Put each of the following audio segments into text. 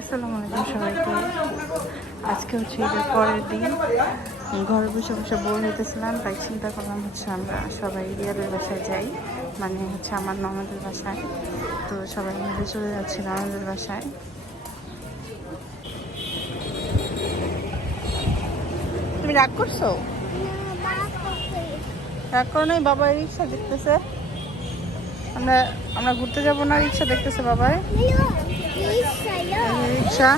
আসসালামু আলাইকুম সবাইকে। আজকে হচ্ছে ঈদের পরের দিন, ঘরে বসে বসে বোর হইতেছিলাম, তাই চিন্তা করলাম হচ্ছে আমরা সবাই রিয়াদের বাসায় যাই, মানে হচ্ছে আমার ননদের বাসায়। তো সবাই মিলে চলে যাচ্ছি ননদের বাসায়। তুমি রাগ করছো? রাগ করো নাই? বাবা রিক্সা দেখতেছে, আমরা আমরা ঘুরতে যাবো না, রিক্সা দেখতেছে বাবাই। রিক্সা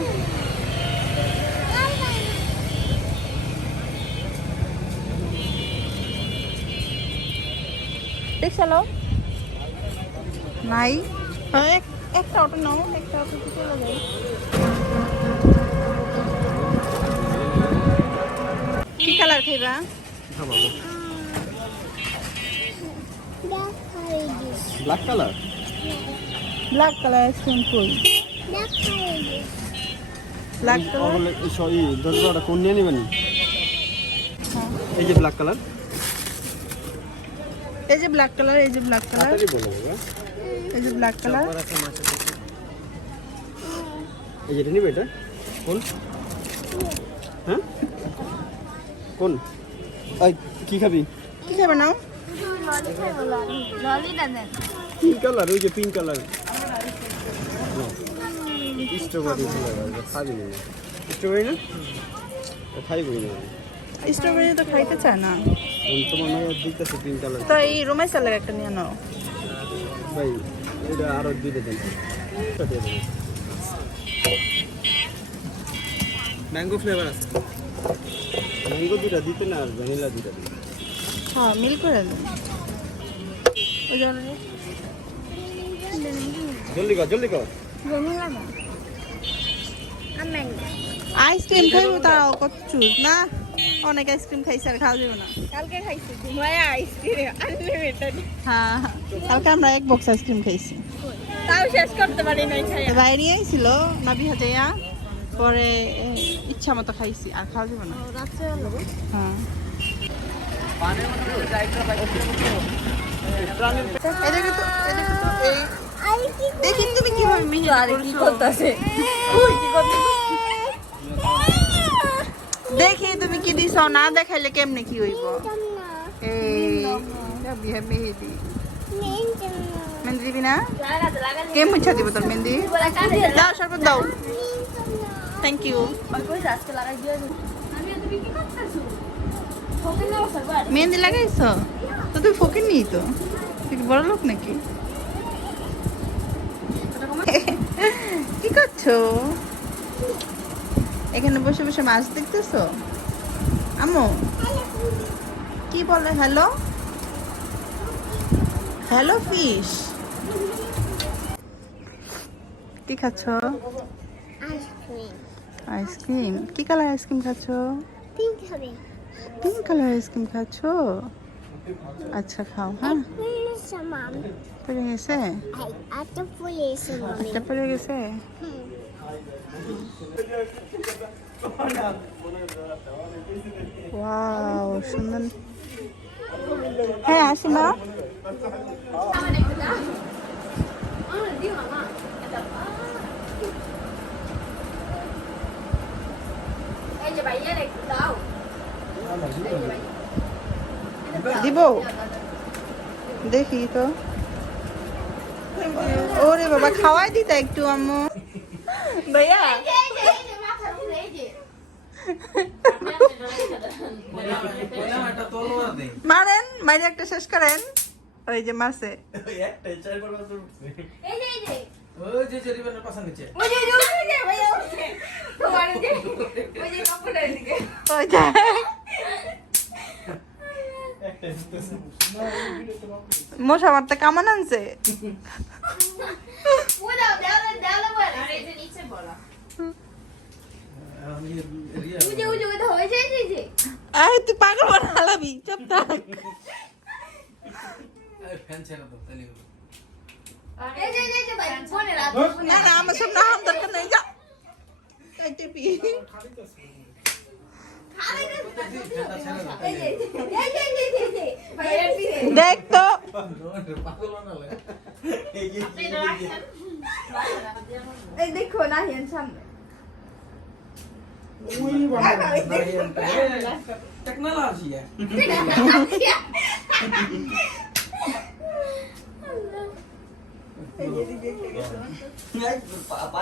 রিক্সা লো নাই, একটা অটো নাও, একটা অটো চলে যাই। কি কালার খাইবা? Black colour. Black colour ice cream কই? ব্ল্যাক কালার সরি, দরজাটা কোন নিয়ে নেবেন? এই যে ব্ল্যাক কালার, এই যে ব্ল্যাক কালার, এই যে ব্ল্যাক কালার, এই যে ব্ল্যাক কালার। এই যেটা নিবে, এটা কোন? হ্যাঁ কোন? এই কি খাবি? কি খাবে নাও? পিঙ্ক কালার, ওই যে পিঙ্ক কালার। স্ট্রবেরি খাবি না? স্ট্রবেরি না খাইবি না? স্ট্রবেরি তো খাইতে চায় না। তোমার নয় দিতেছে পিঙ্ক কালার। তো এই রোমাই সালের একটা নিয়ে নাও ভাই, এটা আরো দিতে দেন। ম্যাঙ্গো ফ্লেভার আছে। ম্যাঙ্গো দুটা দিতে না, আর ভ্যানিলা দুটা দিতে। হ্যাঁ, মিল করে দেন। ওই জন্য জলদি কর, জলদি কর। আইসক্রিম খাইবো, তাও কত চুজ না, অনেক আইসক্রিম খাইছে আর খাওয়া যাবে না। কালকে খাইছি ঘুমায় আইসক্রিম আনলিমিটেড। হ্যাঁ, কালকে আমরা এক বক্স আইসক্রিম খাইছি, তাও শেষ করতে পারি নাই খাইয়া। বাইরে আইছিল নাবি হাজাইয়া, পরে ইচ্ছা মতো খাইছি আর খাওয়া যাবে না। রাত্রে হলো হ্যাঁ, এদিকে তো, এদিকে তো, এই দেখি তুমি কিভাবে মিহি আরে কি করতেছে? ওই কি করতেছে? দেখি তুমি কি দিছো, না দেখাইলে কেমনে কি হইব? এই বিয়ে মেহেদি, মেহেদি দিবি না? লাগাতে লাগাতে কে মুছা দিব তোর মেহেদি? বলা কাটে দাও, শরবত দাও। Thank you. ওই কইছে আজকে লাগাই দিও। আমি তুমি কি করতেছো? ফোন নাও সরবার। মেহেদি লাগাইছো তো? তুই ফকির নি তো, তুই কি বড় লোক নাকি? কি করছো এখানে বসে বসে? মাছ দেখতেছো? আম্মু কি বলে? Hello, hello fish. কি খাচ্ছ? আইসক্রিম। কি কালার আইসক্রিম খাচ্ছ? পিঙ্ক কালার আইসক্রিম খাচ্ছ? আচ্ছা খাও। হ্যাঁ, পড়ে গেছে, একটা পড়ে গেছে। ওয়াও, সুন্দর। হ্যাঁ, আসি মা। এই যে ভাইয়া একটু দাও। দিব, দেখি তো। ওরে বাবা, খাওয়াই দিতা একটু আম্মু। ভাইয়া মারেন, মাইরে একটা শেষ করেন। ওই যে মাসে মশা মারতে কামান আনছে। আরে তুই পাগল বানালাবি, চুপ থাক। না না, আমার সব না দরকার নেই, যা। দেখ তো, এই দেখো না হিয়ান সামনে Teknologi ya. Iya. Apa